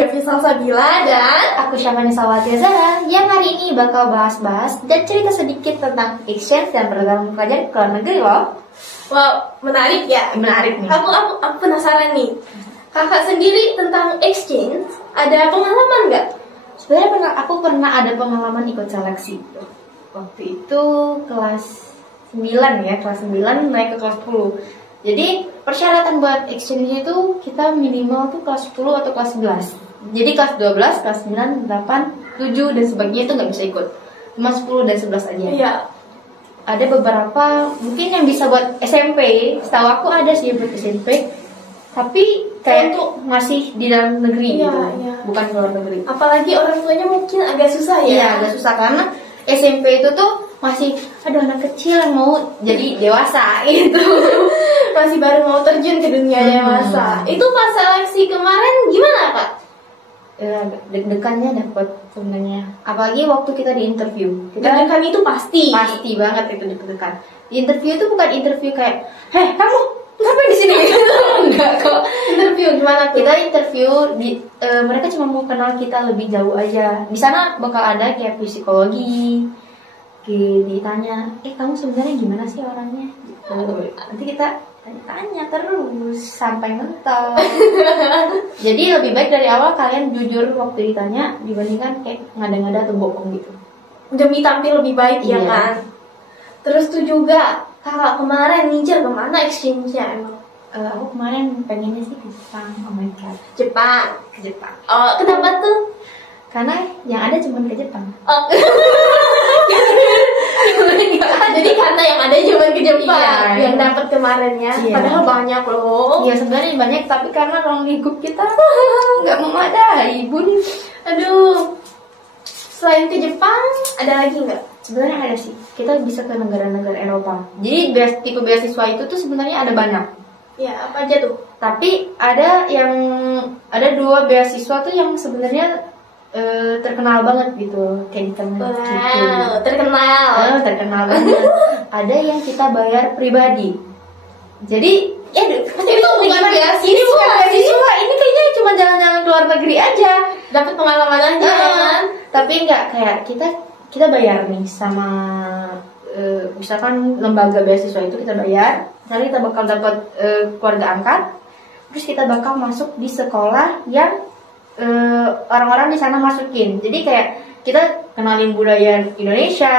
Yafis Salsabila dan aku Syafani Sawati Zara yang hari ini bakal bahas-bahas dan cerita sedikit tentang exchange dan bergabung pelajar ke luar negeri loh. wow, menarik ya. Menarik nih. Aku penasaran nih. Kakak sendiri tentang exchange ada pengalaman nggak? Sebenarnya aku pernah ada pengalaman ikut seleksi. Waktu itu kelas 9 ya, kelas 9 naik ke kelas 10. Jadi persyaratan buat exchange itu kita minimal tuh kelas 10 atau kelas 11. Jadi kelas 12, kelas 9, 8, 7 dan sebagainya itu nggak bisa ikut. Cuma 10 dan 11 aja. Iya. Ada beberapa mungkin yang bisa buat SMP. Setahu aku ada sih buat SMP. Tapi kayak tuh masih di dalam negeri Iya, gitu. iya. Bukan di luar negeri. Apalagi orang tuanya mungkin agak susah ya. Iya, agak susah karena SMP itu tuh masih aduh anak kecil yang mau jadi dewasa gitu. Masih baru mau terjun ke dunia dewasa. Itu pas seleksi kemarin gimana Kak? Ya, deg-degannya dapat sebenarnya. Apalagi waktu kita di interview. Kita Deg-degan itu pasti. pasti banget itu deg-degan. Di interview itu bukan interview kayak, "Heh, kamu ngapain di sini?" Enggak kok. Interview gimana tuh? Kita interview mereka cuma mau kenal kita lebih jauh aja. Di sana bakal ada kayak psikologi. Ditanya, kamu sebenarnya gimana sih orangnya? Gitu. Nanti kita tanya terus sampai mentok. Jadi lebih baik dari awal kalian jujur waktu ditanya dibandingkan kayak ngada-ngada atau bohong gitu. Demi tampil lebih baik ya Iya. kan. Terus tuh juga kakak kemarin ngincer kemana exchange-nya emang? Aku kemarin pengennya sih ke Jepang, oh my god, Jepang. ke Jepang. Oh, kenapa tuh? Karena yang ada cuma ke Jepang. Oh. Jadi karena yang ada cuma ke Jepang Iya. yang dapat kemarinnya. Iya. Padahal banyak loh. Iya sebenarnya banyak tapi karena ruang lingkup kita nggak memadai, bun. Aduh. Selain ke Jepang, ada lagi nggak? Sebenarnya ada sih. Kita bisa ke negara-negara Eropa. Jadi tipe beasiswa itu tuh sebenarnya ada banyak. Ya, apa aja tuh? Tapi ada dua beasiswa tuh yang sebenarnya terkenal banget gitu, kayak di internet gitu. Wow, terkenal. Terkenal banget. Ada yang kita bayar pribadi. Jadi itu bukan beasiswa. Ini bukan beasiswa. Ini kayaknya cuma jalan-jalan ke luar negeri aja. Dapat pengalaman aja kan? Tapi enggak kayak kita bayar nih sama misalkan lembaga beasiswa itu kita bayar. Misalnya kita bakal dapat keluarga angkat. Terus kita bakal masuk di sekolah yang orang-orang di sana masukin. Jadi kayak kita kenalin budaya Indonesia,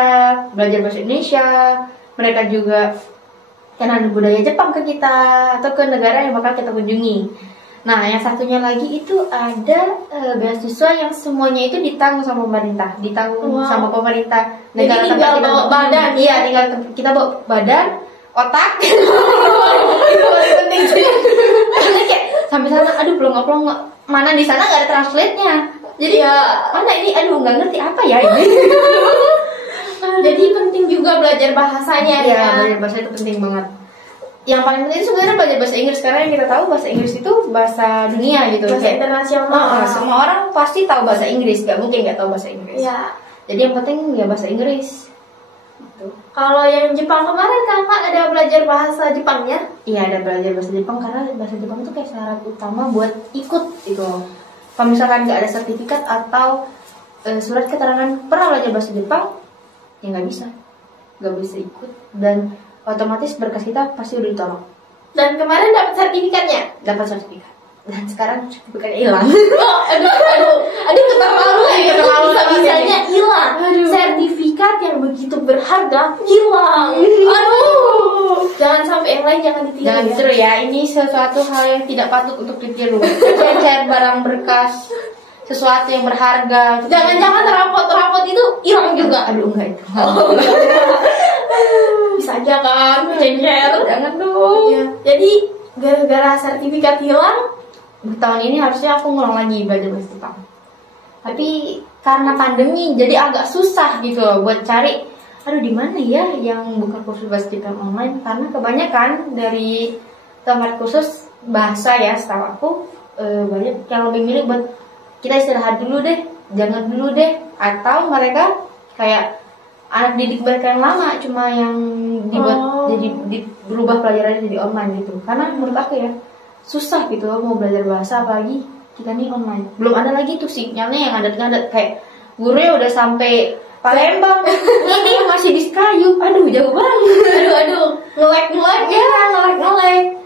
belajar bahasa Indonesia. Mereka juga kenalin budaya Jepang ke kita atau ke negara yang bakal kita kunjungi. Nah, yang satunya lagi itu ada beasiswa yang semuanya itu ditanggung sama pemerintah, sama pemerintah. Jadi tinggal bawa badan. Iya, tinggal kita bawa badan, otak. Itu paling penting sih. Karena kayak sampai sana, aduh pelongo-pelongo. Mana di sana nggak ada translate-nya. Jadi ya mana ini, aduh nggak ngerti apa ya ini. Jadi penting juga belajar bahasanya Iya, ya. belajar bahasa itu penting banget. Yang paling penting itu sebenarnya belajar bahasa Inggris karena yang kita tahu bahasa Inggris itu bahasa dunia gitu. Bahasa Kayak, internasional. semua orang pasti tahu bahasa Inggris, nggak mungkin nggak tahu bahasa Inggris. Ya. Jadi yang penting ya bahasa Inggris. Gitu. Kalau yang Jepang kemarin kakak ada belajar bahasa Jepangnya? Iya, ada belajar bahasa Jepang karena bahasa Jepang itu kayak syarat utama buat ikut gitu. Kalau misalkan nggak ada sertifikat atau surat keterangan pernah belajar bahasa Jepang, ya nggak bisa ikut dan otomatis berkas kita pasti udah ditolak. Dan kemarin dapat sertifikatnya? Dapat sertifikat. Dan sekarang sertifikatnya hilang. Oh, aduh keterlaluan ya, bisa-bisanya hilang. Sertifikat yang begitu berharga hilang. Aduh, jangan sampai yang lain jangan ditiru. Jangan ditiru ya, ini sesuatu hal yang tidak patut untuk ditiru. Cair barang berkas, sesuatu yang berharga. Jangan-jangan rapot itu hilang juga. Aduh enggak itu. Bisa aja kan, cencer. Jangan dong. Ya, jadi gara-gara sertifikat hilang, tahun ini harusnya aku ngulang lagi belajar bahasa Jepang. Tapi karena pandemi jadi agak susah gitu loh buat cari. Aduh di mana ya yang buka kursus bahasa Jepang online? Karena kebanyakan dari tempat kursus bahasa ya setahu aku banyak yang lebih milih buat kita istirahat dulu deh, jangan dulu deh, atau mereka kayak anak didik mereka yang lama cuma yang dibuat jadi berubah pelajarannya jadi online gitu. Karena menurut aku ya susah gitu loh mau belajar bahasa apalagi kita nih online. Belum ada lagi tuh sinyalnya yang ngadet-ngadet, kayak gurunya udah sampai Palembang, ini masih di Sekayu. Aduh, jauh banget. Aduh, ngelek ya. Ngelek.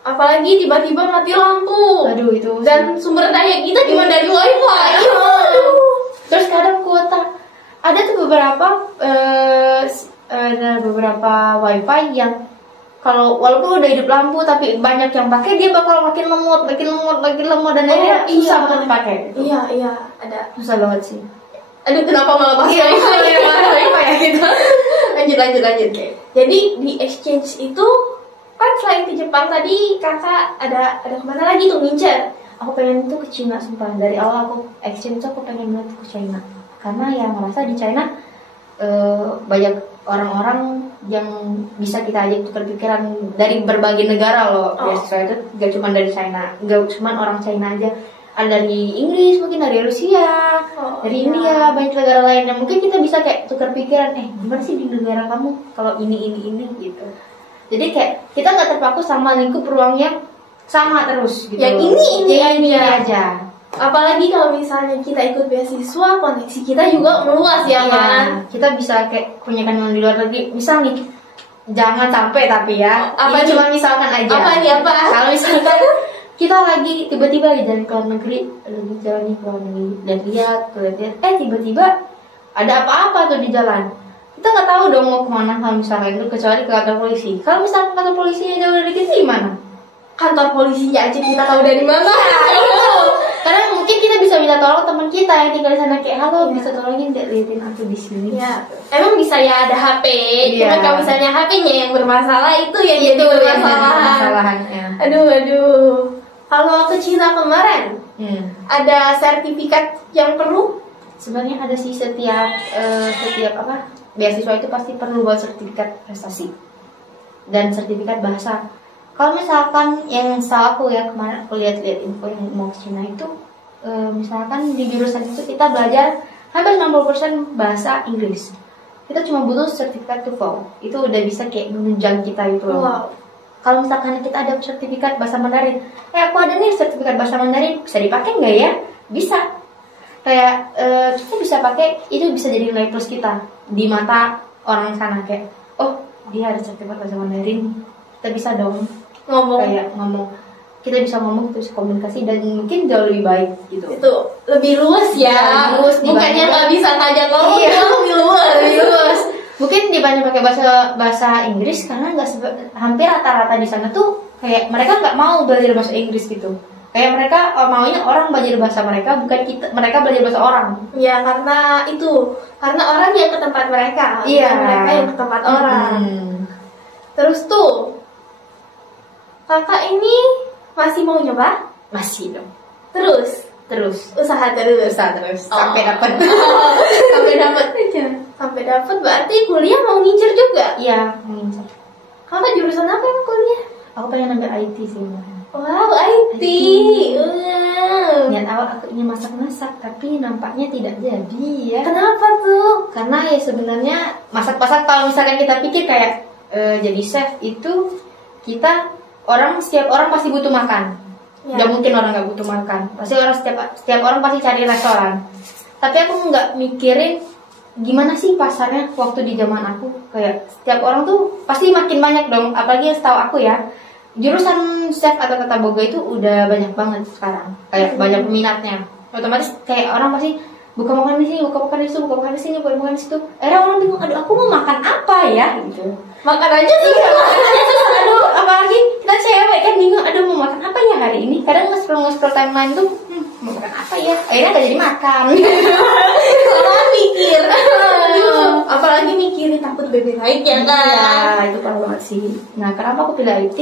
Apalagi tiba-tiba mati lampu. Aduh, itu. Dan sumber daya kita cuma dari wifi. Terus kadang kuota. Ada tuh beberapa wifi yang kalau walaupun udah hidup lampu tapi banyak yang pakai, dia bakal makin lemot dan akhirnya susah banget dipakai. Iya, ada. Susah banget sih. Aduh, kenapa malah bahas wifi ya gitu. Lanjut. Jadi di exchange itu kan selain ke Jepang tadi kakak ada kemana lagi tuh ngincer? Aku pengen tuh ke Cina, sumpah. Dari awal aku exchange tuh aku pengen banget ke China, karena yang merasa di China banyak orang-orang yang bisa kita ajak tukar pikiran dari berbagai negara loh. Beasiswa itu gak cuma dari China, gak cuma orang China aja, ada dari Inggris, mungkin dari Rusia, dari India, banyak negara lain yang mungkin kita bisa kayak tukar pikiran, gimana sih di negara kamu kalau ini gitu. Jadi kayak kita nggak terpaku sama lingkup ruang yang sama terus gitu. Yang ini aja. Apalagi kalau misalnya kita ikut beasiswa, koneksi kita juga meluas ya kan. Kita bisa kayak punya kenalan di luar negeri. Misal nih, jangan sampai tapi ya. Apa ini cuma misalkan aja. Apa? Kalau misalkan kita lagi tiba-tiba jalan ke luar negeri, dan lihat, tiba-tiba ada apa-apa tuh di jalan. Kita nggak tahu dong mau kemana kalau misalnya itu, kecuali ke kantor polisi. Kalau misalkan kantor polisinya jauh dari kita gimana? Kantor polisinya aja kita tahu dari mana. Karena mungkin kita bisa minta tolong teman kita yang tinggal di sana, kayak halo bisa tolongin liatin aku di sini. Ya, emang bisa ya ada HP. Cuma kalau misalnya HP-nya yang bermasalah itu yang jadi bermasalah. Aduh. Kalau ke Cina kemarin, ada sertifikat yang perlu? Sebenarnya ada sih, setiap beasiswa itu pasti perlu buat sertifikat prestasi dan sertifikat bahasa. Kalau misalkan yang salah aku ya, kemarin aku lihat info yang mau ke Cina itu, misalkan di jurusan itu kita belajar hampir 60% bahasa Inggris. Kita cuma butuh sertifikat TOEFL, itu udah bisa kayak menunjang kita itu loh. Wow. Kalau misalkan kita ada sertifikat bahasa Mandarin, aku ada nih sertifikat bahasa Mandarin, bisa dipakai nggak ya? Bisa. Kayak kita bisa pakai, itu bisa jadi nilai plus kita di mata orang sana, kayak dia ada sertifikat bahasa Mandarin, kita bisa dong ngomong, kita bisa ngomong, terus komunikasi, dan mungkin jauh lebih baik gitu. Itu lebih luas ya, bukannya nggak bisa ngajak ngomong. Lebih luas. Mungkin dibanding pakai bahasa Inggris, karena hampir rata-rata di sana tuh kayak mereka nggak mau belajar bahasa Inggris gitu. Kayak mereka maunya orang belajar bahasa mereka, bukan mereka belajar bahasa orang. Ya, karena orang yang ke tempat mereka, bukan mereka yang ke tempat orang. Terus tuh, kakak ini masih mau nyoba? Masih dong. Terus usaha terus sampai dapat. Sampai dapat berarti kuliah mau ngincer juga? Iya, mau ngincer. Kakak jurusan apa yang kuliah? Aku pengen ambil IT sih. Wow, IT. Niat awal aku ingin masak-masak, tapi nampaknya tidak jadi ya. Kenapa tuh? Karena ya sebenarnya masak-masak, kalau misalkan kita pikir kayak jadi chef itu, setiap orang pasti butuh makan. Gak mungkin orang nggak butuh makan. Pasti orang setiap orang pasti cari restoran. Tapi aku nggak mikirin gimana sih pasarnya waktu di zaman aku. Kayak setiap orang tuh pasti makin banyak dong. Apalagi setahu aku ya, jurusan chef atau tata boga itu udah banyak banget sekarang. Kayak banyak peminatnya. Otomatis kayak orang pasti buka makan di sini, buka makan di situ, buka makan di sini, buka makan di situ. Akhirnya orang bingung, aduh aku mau makan apa ya gitu. Makan aja sih. Aduh, apalagi kita cewek kan bingung, aduh mau makan apa ya hari ini. Kadang nge-scroll timeline tuh, mau makan apa ya? Akhirnya gak jadi makan. Kalau mikir, apalagi mikirin takut bebek naik ya kan? Iya, itu parah banget sih. Nah, kenapa aku pilih IT?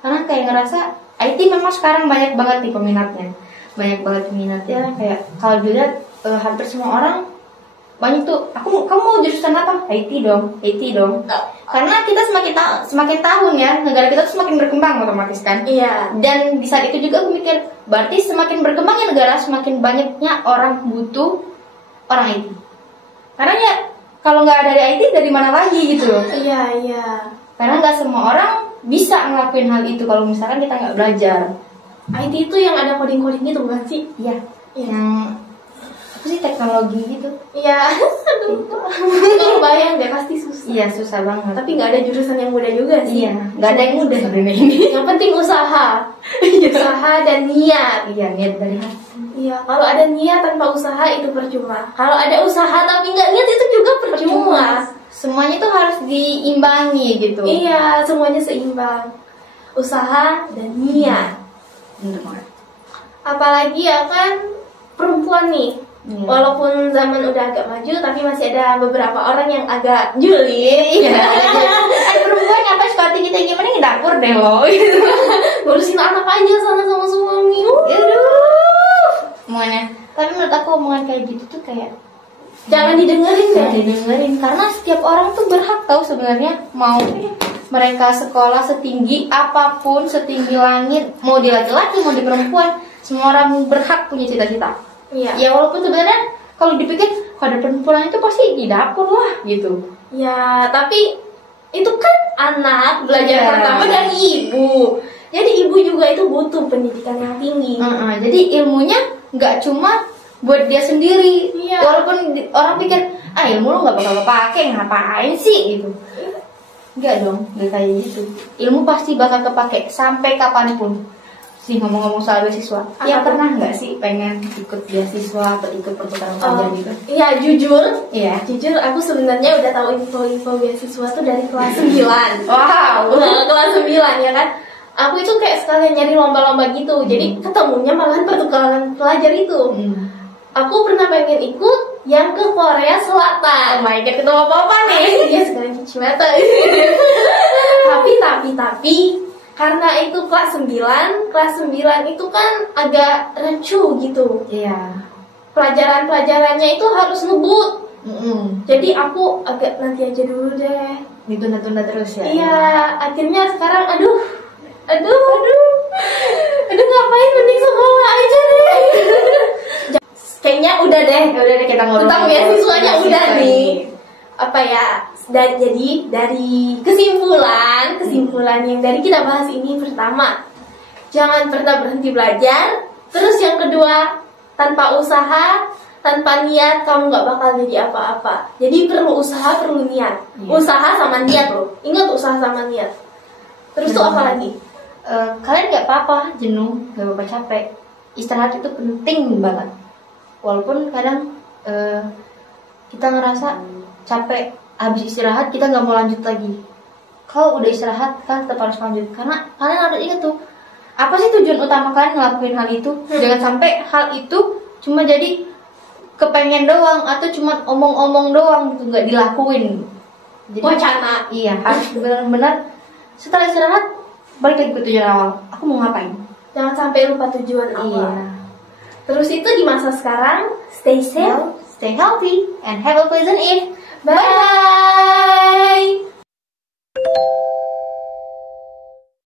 Karena kayak ngerasa IT memang sekarang banyak banget nih peminatnya. Kayak kalau dilihat hampir semua orang banyak tuh. Kamu mau jurusan apa? IT dong. Karena kita semakin tahun ya, negara kita tuh semakin berkembang otomatis kan. Iya. Dan di saat itu juga aku mikir, berarti semakin berkembangnya negara, semakin banyaknya orang butuh orang IT. Karena ya kalau nggak ada IT dari mana lagi gitu loh. Iya. Karena nggak semua orang bisa ngelakuin hal itu kalau misalkan kita nggak belajar. IT itu yang ada coding-coding gitu bukan sih? Iya. Yang apa sih, teknologi gitu? Iya. Aduh. Kalau bayang deh pasti susah. Iya, susah banget. Tapi nggak ada jurusan yang mudah juga sih. Iya, nggak ada yang mudah sebenarnya ini. Yang penting usaha. Usaha dan niat. Iya, niat dari hati. Iya, kalau ada niat tanpa usaha itu percuma. Kalau ada usaha tapi nggak niat itu juga percuma. Semuanya tuh harus diimbangi gitu. Iya, semuanya seimbang. Usaha dan niat. Bener banget. Apalagi ya kan perempuan nih. Iya. Walaupun zaman udah agak maju, tapi masih ada beberapa orang yang agak julid. Iya. Perempuan apa suka tinggi gimana ke dapur deh lo. Ngurusin anak aja sana sama suami. Aduh. Semuanya. Tapi menurut aku omongan kayak gitu tuh kayak jangan didengerin deh. Didengerin karena setiap orang tuh berhak tahu sebenarnya mau mereka sekolah setinggi apapun, setinggi langit, mau di laki-laki mau di perempuan, semua orang berhak punya cita-cita. Iya. Ya walaupun sebenarnya kalau dipikir kalau ada perempuan itu pasti di dapur lah gitu. Ya tapi itu kan anak belajar pertama dari ibu. Jadi ibu juga itu butuh pendidikan yang tinggi. Jadi ilmunya nggak cuma buat dia sendiri. Iya. Walaupun orang pikir ilmu lu nggak bakal kepake, ngapain sih gitu. Enggak dong, nggak kayak gitu. Ilmu pasti bakal kepake sampai kapanpun. Sih ngomong-ngomong soal beasiswa, ya pernah nggak sih pengen ikut beasiswa atau ikut pertukaran pelajar gitu? Iya jujur, jujur aku sebenarnya udah tahu info beasiswa tuh dari kelas 9. Wow, kelas 9 ya kan. Aku itu kayak sekalian nyari lomba-lomba gitu, jadi ketemunya malahan pertukaran pelajar itu. Aku pernah pengen ikut yang ke Korea Selatan. Oh my god, ketemu apa nih? Iya sekarang Kicimata. tapi karena itu kelas 9 itu kan agak rancu gitu. Iya. Pelajarannya itu harus ngebut. Jadi aku agak nanti aja dulu deh. Ditunda-tunda terus ya. Iya, akhirnya sekarang aduh ngapain, mending sekolah aja deh. Kayaknya udah deh kita ngobrol. Tentang beasiswanya udah nih. Apa ya? Jadi dari kesimpulan yang dari kita bahas ini, pertama, jangan pernah berhenti belajar. Terus yang kedua, tanpa usaha, tanpa niat kamu nggak bakal jadi apa-apa. Jadi perlu usaha, perlu niat. Usaha sama niat loh. Ingat usaha sama niat. Terus tuh apa lagi? Kalian nggak apa-apa jenuh, nggak apa-apa capek. Istirahat itu penting banget. Walaupun kadang kita ngerasa capek, habis istirahat kita nggak mau lanjut lagi. Kalau udah istirahat kan tetap harus lanjut, karena kalian harus ingat tuh apa sih tujuan utama kalian ngelakuin hal itu. Jangan sampai hal itu cuma jadi kepengen doang atau cuma omong-omong doang gitu, nggak dilakuin. Jadi wacana. Iya, harus benar-benar setelah istirahat balik lagi ke tujuan awal. Aku mau ngapain? Jangan sampai lupa tujuan awal. Iya. Terus itu di masa sekarang, stay safe, stay healthy, and have a pleasant Eve. Bye.